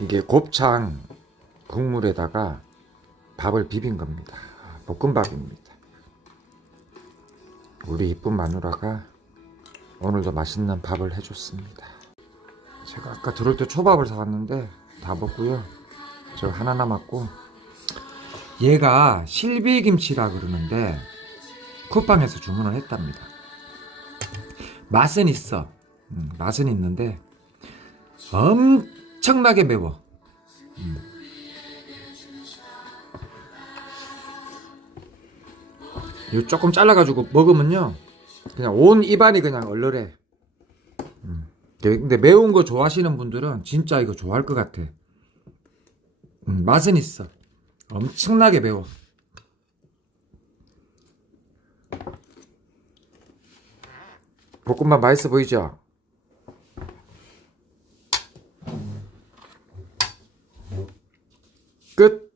이게 곱창 국물에다가 밥을 비빈 겁니다. 볶음밥입니다. 우리 이쁜 마누라가 오늘도 맛있는 밥을 해줬습니다. 제가 아까 들어올 때 초밥을 사왔는데 다 먹고요. 저 하나 남았고 얘가 실비김치라 그러는데 쿠팡에서 주문을 했답니다. 맛은 있어. 음, 맛은 있는데 엄 청나게 매워. 음. 이거 조금 잘라가지고 먹으면요, 그냥 온 입안이 그냥 얼얼해. 음. 근데 매운 거 좋아하시는 분들은 진짜 이거 좋아할 것 같아. 음, 맛은 있어. 엄청나게 매워. 볶음밥 맛있어 보이죠? 끝.